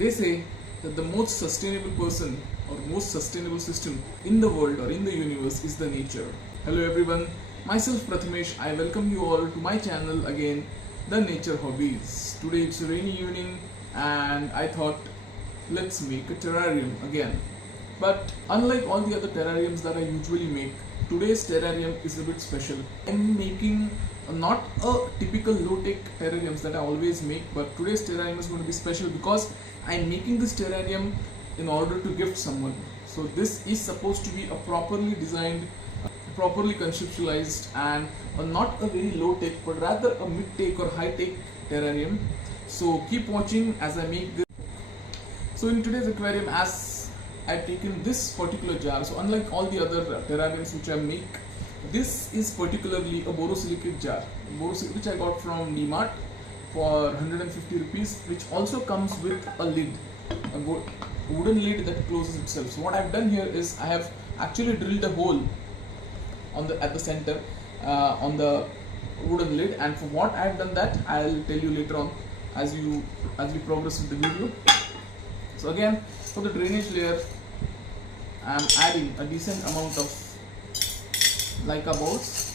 They say that the most sustainable person or most sustainable system in the world or in the universe is the nature. Hello everyone, myself Prathamesh, I welcome you all to my channel again, The Nature Hobbies. Today it's a rainy evening and I thought let's make a terrarium again. But unlike all the other terrariums that I usually make, today's terrarium is a bit special. I'm making not a typical low-tech terrariums that I always make, but today's terrarium is going to be special because I'm making this terrarium in order to gift someone. So this is supposed to be a properly designed, properly conceptualized and not a very low-tech but rather a mid-tech or high-tech terrarium. So keep watching as I make this. So in today's aquarium, as I've taken this particular jar, so unlike all the other terrariums which I make, this is particularly a borosilicate jar, which I got from DMart for 150 rupees, which also comes with a lid, a wooden lid that closes itself. So what I've done here is I have actually drilled a hole at the center on the wooden lid, and for what I've done that I'll tell you later on as we progress with the video. So again, for the drainage layer, I'm adding a decent amount of Leica balls.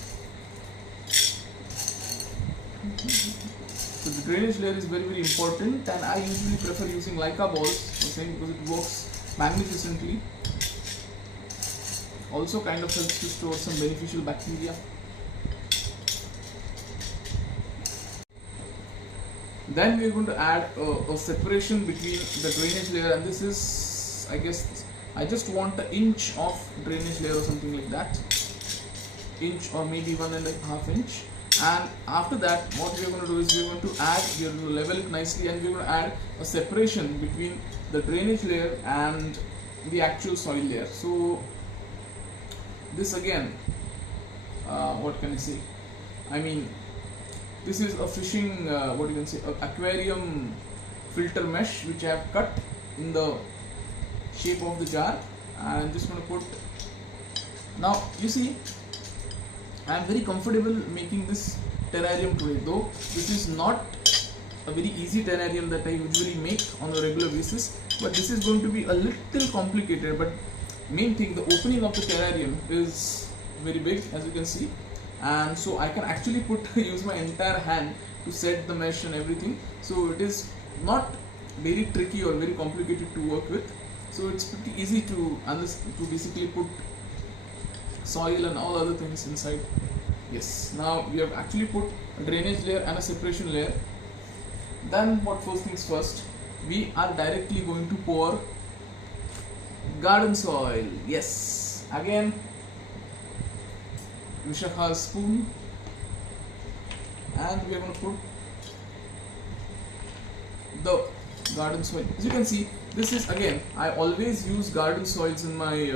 So the drainage layer is very important, and I usually prefer using Leica balls because it works magnificently. Also kind of helps to store some beneficial bacteria. Then we are going to add a separation between the drainage layer, and this is, I guess, I just want an inch of drainage layer or something like that, inch or maybe 1.5 inch. And after that, what we are going to do is we are going to level it nicely, and we are going to add a separation between the drainage layer and the actual soil layer. So this again, what can I say? I mean, this is a fishing, aquarium filter mesh which I have cut in the shape of the jar, and I'm just going to put. Now you see, I am very comfortable making this terrarium today, though this is not a very easy terrarium that I usually make on a regular basis, but this is going to be a little complicated. But main thing, the opening of the terrarium is very big, as you can see, and so I can actually use my entire hand to set the mesh and everything. So it is not very tricky or very complicated to work with. So it's pretty easy to basically put soil and all other things inside. Yes, now we have actually put a drainage layer and a separation layer. Then what first things first, we are directly going to pour garden soil. Yes, again Vishakha's spoon, and we are going to put the garden soil. As you can see, this is, again, I always use garden soils in my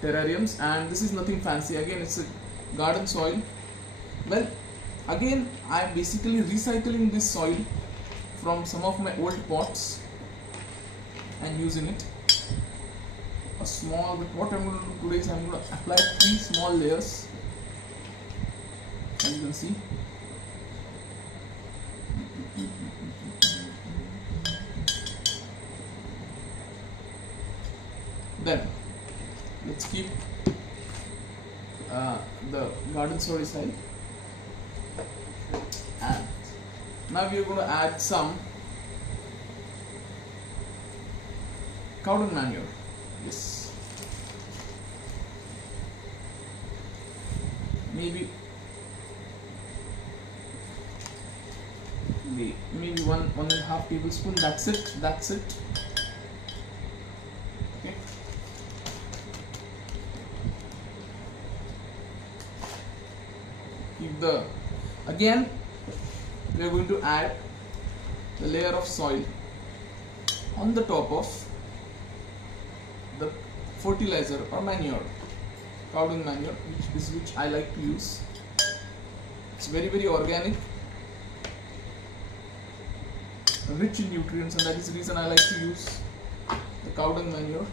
terrariums, and this is nothing fancy. Again, it's a garden soil. Well, again, I am basically recycling this soil from some of my old pots and using it. What I'm going to do today is I'm going to apply 3 small layers, as you can see. Then let's keep the garden soil aside, and now we are going to add some cow dung manure. Yes, maybe 1.5 tablespoon. That's it. Okay. Again, we are going to add the layer of soil on the top of the fertilizer or manure, cow dung manure, which I like to use. It's very organic, rich in nutrients, and that is the reason I like to use the cow dung manure.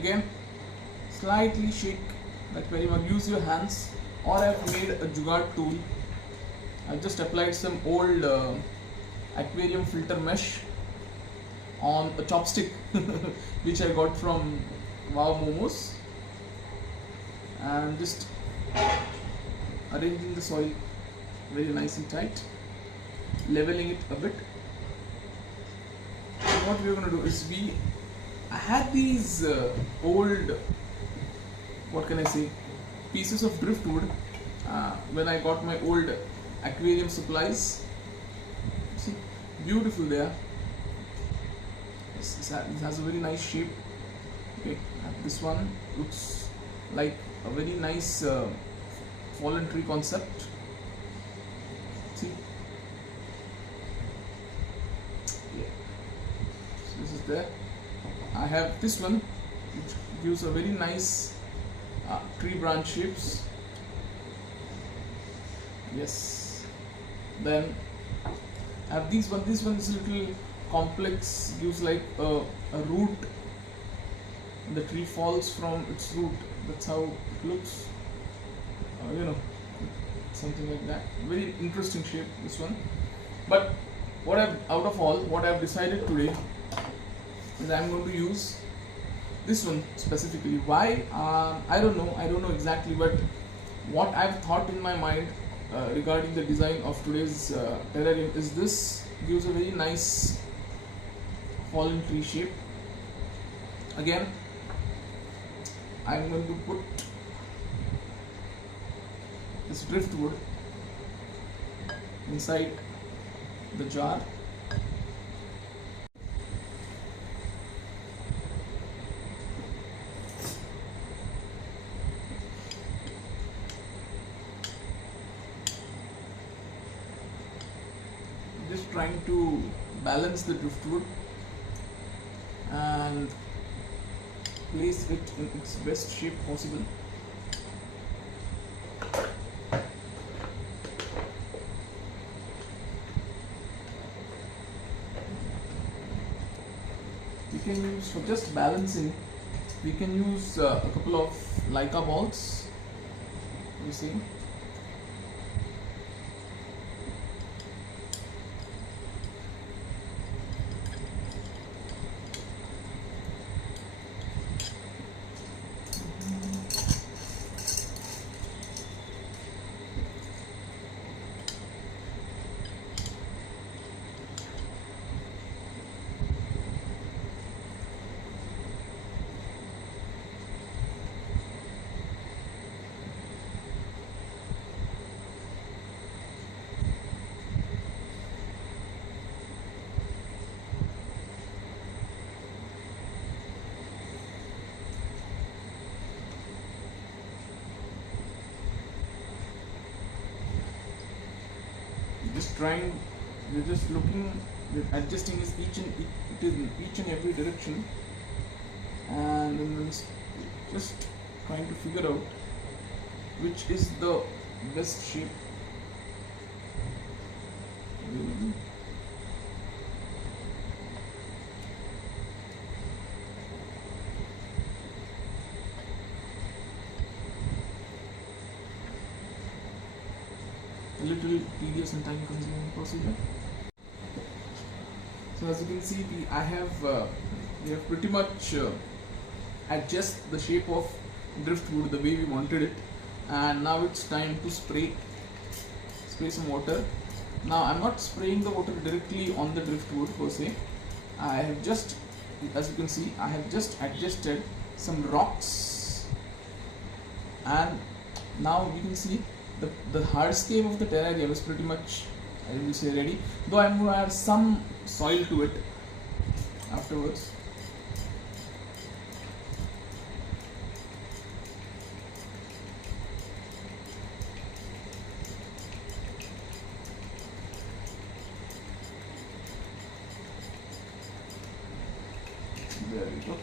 Again, slightly shake that terrarium, use your hands, or I've made a jugaad tool. I've just applied some old aquarium filter mesh on a chopstick which I got from Wow Momos, and just arranging the soil very nice and tight, leveling it a bit. So what we're going to do is I had these old, what can I say, pieces of driftwood when I got my old aquarium supplies. See, beautiful there. This has a very nice shape. Okay, this one looks like a very nice fallen tree concept. See, yeah. So this is there. I have this one which gives a very nice tree branch shapes. Yes. Then I have these one. This one is a little complex, gives like a root. The tree falls from its root. That's how it looks. Something like that. Very interesting shape, this one. But what I've decided today is I'm going to use this one specifically. Why? I don't know exactly, but what I've thought in my mind regarding the design of today's terrarium is this gives a very nice fallen tree shape. Again, I'm going to put this driftwood inside the jar. Just trying to balance the driftwood and place it in its best shape possible. We can use, for just balancing, we can use a couple of Leica balls. You see, just trying, we're just looking, we're adjusting each and every direction, and then just trying to figure out which is the best shape. A little tedious and time consuming procedure. So as you can see, we have pretty much adjust the shape of driftwood the way we wanted it, and now it's time to spray some water. Now I'm not spraying the water directly on the driftwood per se. I have just, as you can see, I have just adjusted some rocks, and now you can see the hardscape of the terrarium is pretty much, I will say, ready, though I'm going to add some soil to it afterwards. There we go.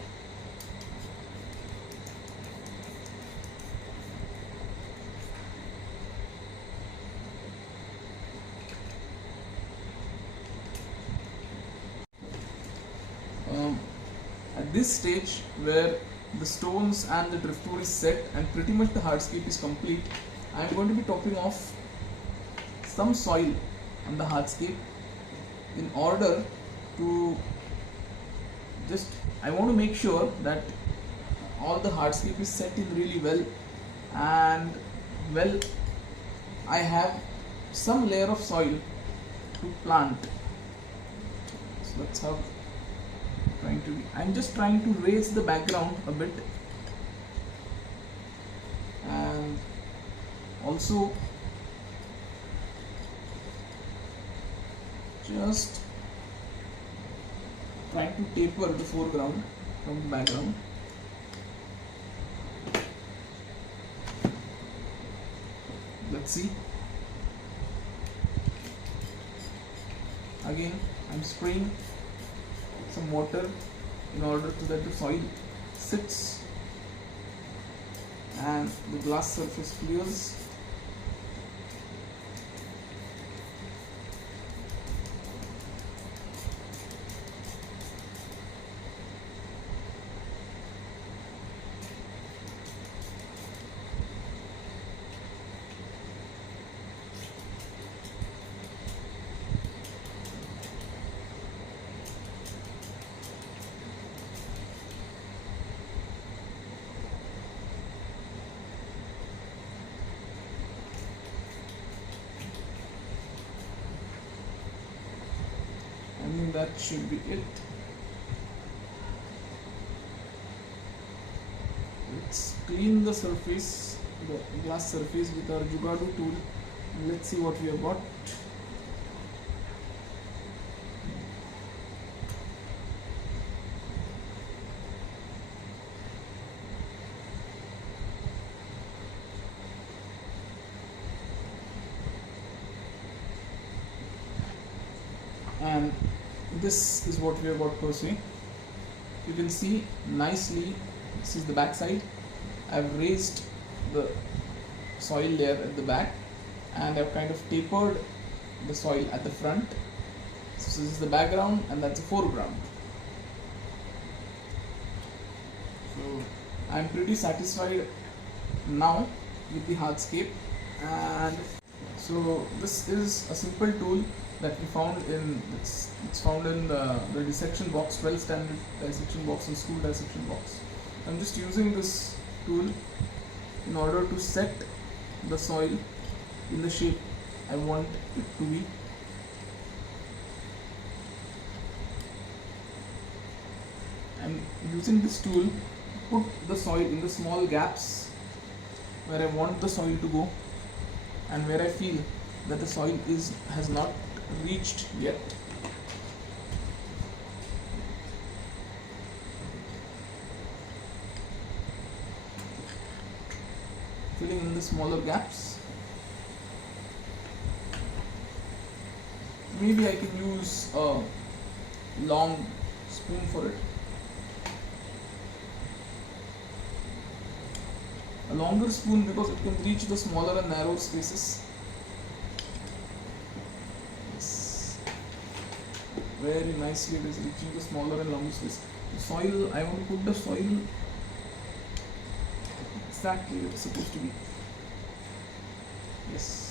At this stage where the stones and the driftwood is set and pretty much the hardscape is complete, I am going to be topping off some soil on the hardscape in order to just, I want to make sure that all the hardscape is set in really well, and well, I have some layer of soil to plant. So that's how trying to be. I'm just trying to raise the background a bit, and also just trying to taper the foreground from the background. Let's see. Again, I'm spraying some water in order so that the soil sits and the glass surface clears. I think that should be it. Let's clean the surface, the glass surface with our Jugadu tool. Let's see what we have got. And this is what we are about to see. You can see nicely, this is the back side. I've raised the soil layer at the back and I've kind of tapered the soil at the front. So this is the background and that's the foreground. So I'm pretty satisfied now with the hardscape. And so this is a simple tool that we found in, it's found in the dissection box, 12 standard dissection box and school dissection box. I'm just using this tool in order to set the soil in the shape I want it to be. I'm using this tool to put the soil in the small gaps where I want the soil to go and where I feel that the soil has not reached yet. Filling in the smaller gaps. Maybe I can use a long spoon for it. A longer spoon because it can reach the smaller and narrow spaces. Very nicely it is reaching the smaller and longer space. The soil, I want to put the soil exactly where it's supposed to be. Yes.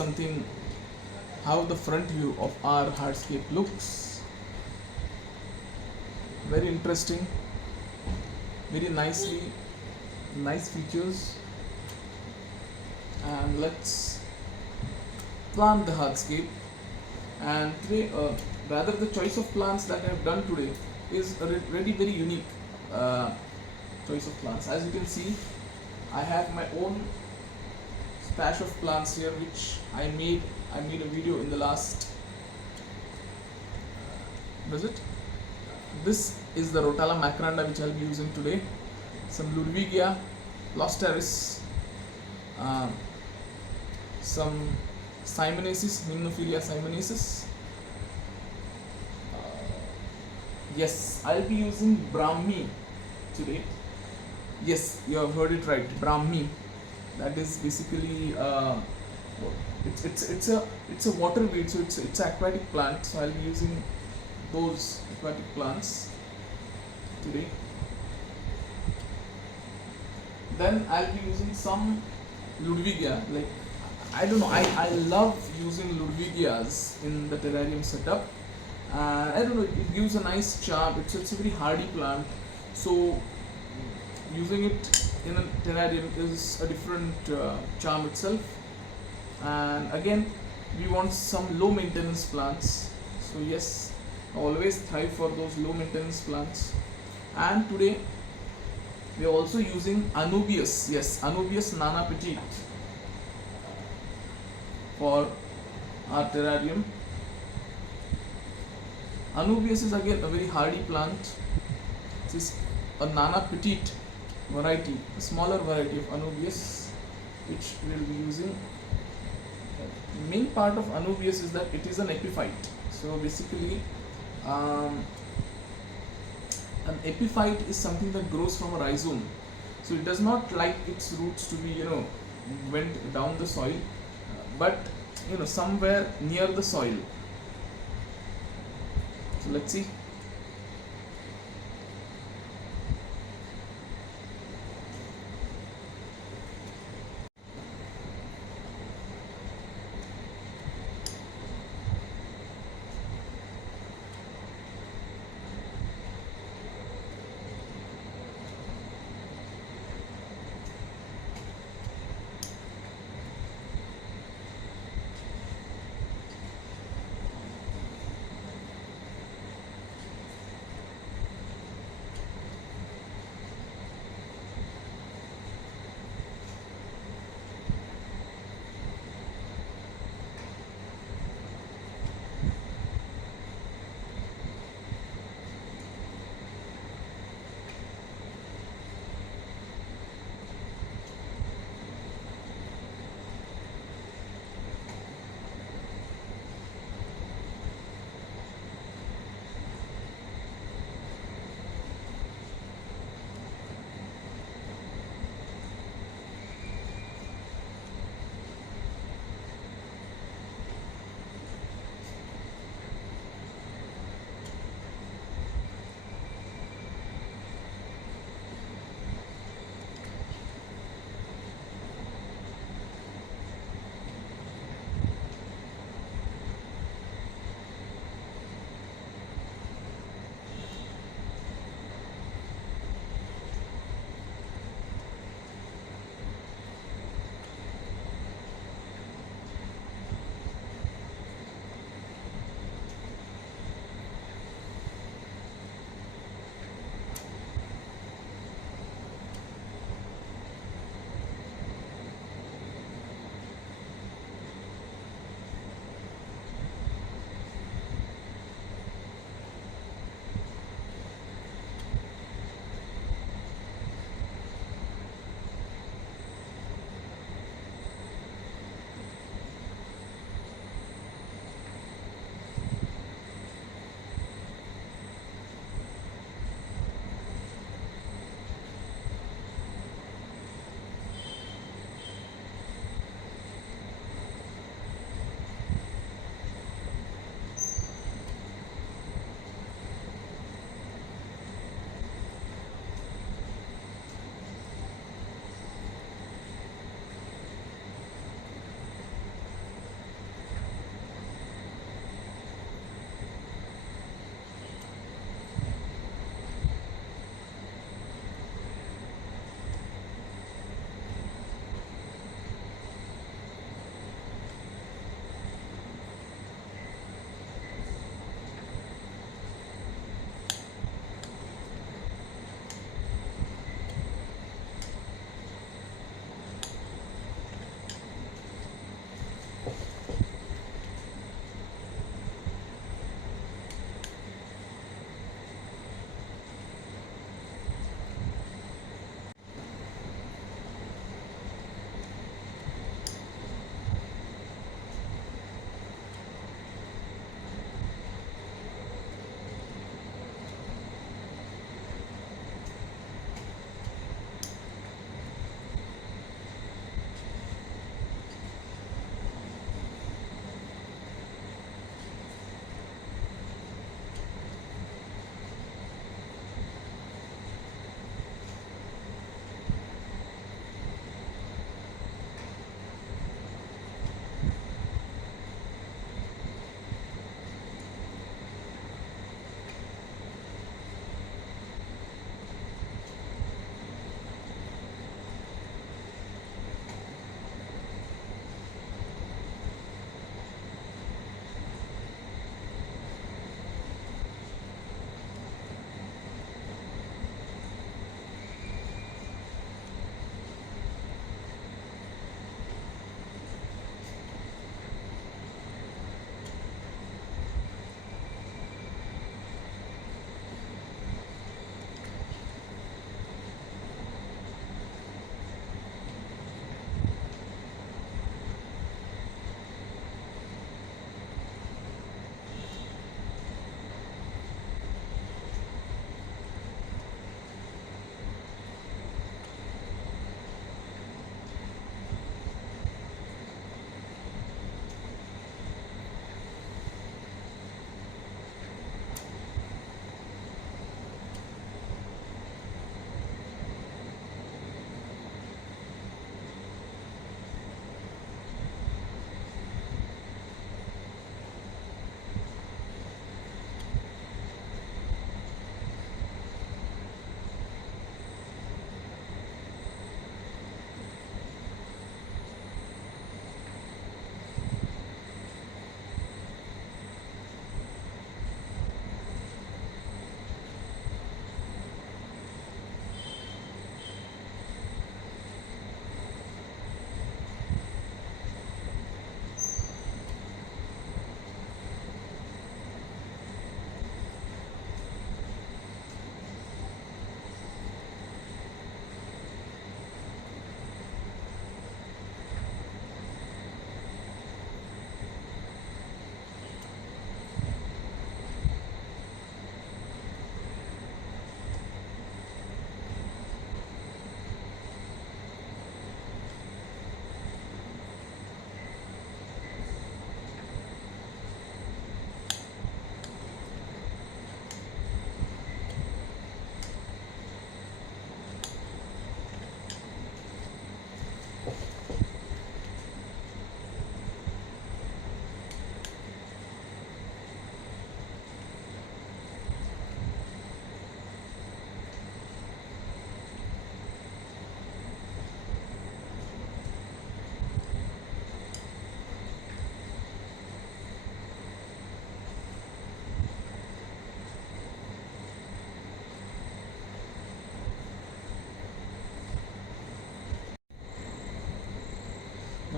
something how the front view of our hardscape looks. Very interesting, very nice features. And let's plant the hardscape. And today, rather the choice of plants that I have done today is a really very unique choice of plants. As you can see, I have my own stash of plants here, which I made a video in the last visit. This is the Rotala macranda which I'll be using today. Some Ludwigia, Lostaris, some Simonaceae, Hymnophilia Simonaceae. Yes, I'll be using Brahmi today. Yes, you have heard it right, Brahmi. That is basically it's a water weed, so it's an aquatic plant. So I'll be using those aquatic plants today. Then I'll be using some Ludwigia. Like, I don't know, I love using Ludwigias in the terrarium setup. I don't know, it gives a nice charm. It's a very hardy plant, so using it in a terrarium is a different charm itself. And again, we want some low maintenance plants, so yes, always thrive for those low maintenance plants. And today we are also using Anubias, yes, Anubias Nana Petite for our terrarium. Anubias is again a very hardy plant. This is a Nana Petite variety, a smaller variety of Anubias, which we will be using. The main part of Anubias is that it is an epiphyte. So basically, an epiphyte is something that grows from a rhizome. So it does not like its roots to be, went down the soil, but somewhere near the soil. So let's see.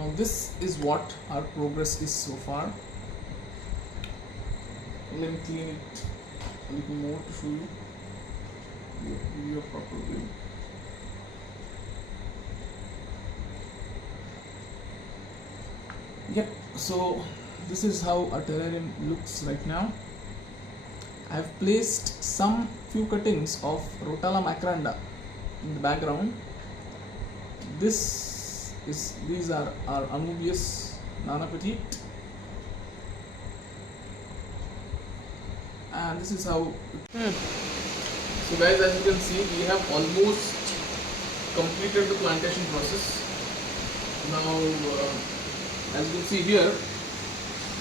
Now this is what our progress is so far. Let me clean it a little more to show you. Give you a proper view. Yep, so this is how our terrarium looks right now. I have placed some few cuttings of Rotala macranda in the background. These are our Anubias Nana Petite, and this is how. So guys, as you can see, we have almost completed the plantation process. Now, as you can see here,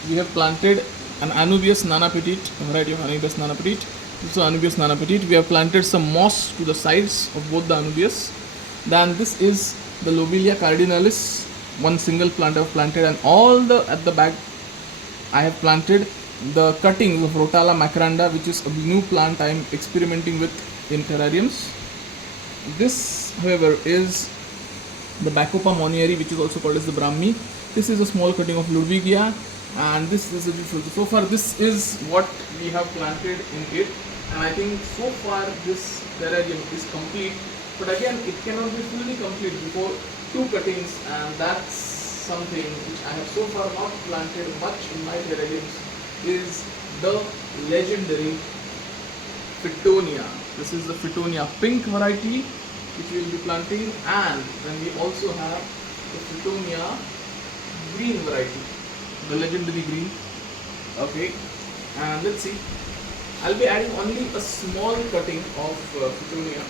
we have planted an Anubias Nana Petite, a variety of Anubias Nana Petite. This is Anubias Nana Petite. We have planted some moss to the sides of both the Anubias. Then this is the Lobelia cardinalis, one single plant I have planted, and at the back I have planted the cuttings of Rotala macranda, which is a new plant I am experimenting with in terrariums. This, however, is the Bacopa monieri, which is also called as the Brahmi. This is a small cutting of Ludwigia, and this is the usual. So far, this is what we have planted in it, and I think so far this terrarium is complete. But again, it cannot be fully complete before two cuttings, and that's something which I have so far not planted much in my terrariums, is the legendary Fittonia. This is the Fittonia pink variety which we will be planting, and then we also have the Fittonia green variety, the legendary green. Okay, and let's see. I'll be adding only a small cutting of Fittonia.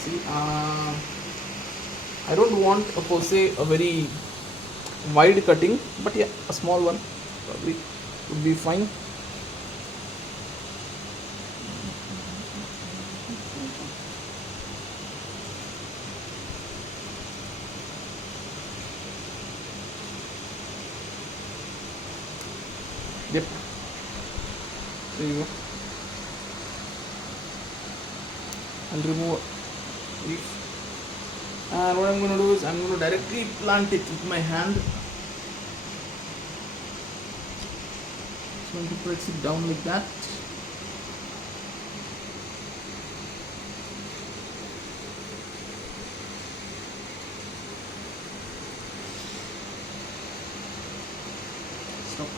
See, I don't want per se a very wide cutting, but yeah, a small one probably would be fine. Yep, there you go. I'll remove leaf, and what I'm going to do is I'm going to directly plant it with my hand. So I'm going to press it down like that. Stop it.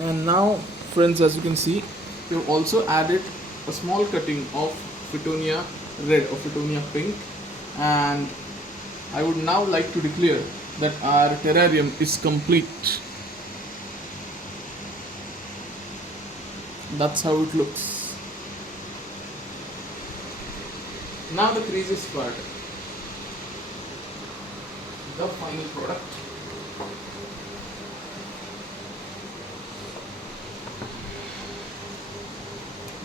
And now, friends, as you can see, we have also added a small cutting of Fittonia red or Fittonia pink, and I would now like to declare that our terrarium is complete. That's how it looks. Now the creases part, the final product.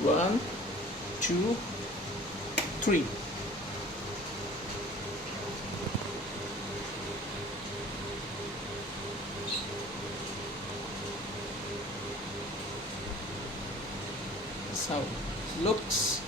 One, two, three. That's how it looks.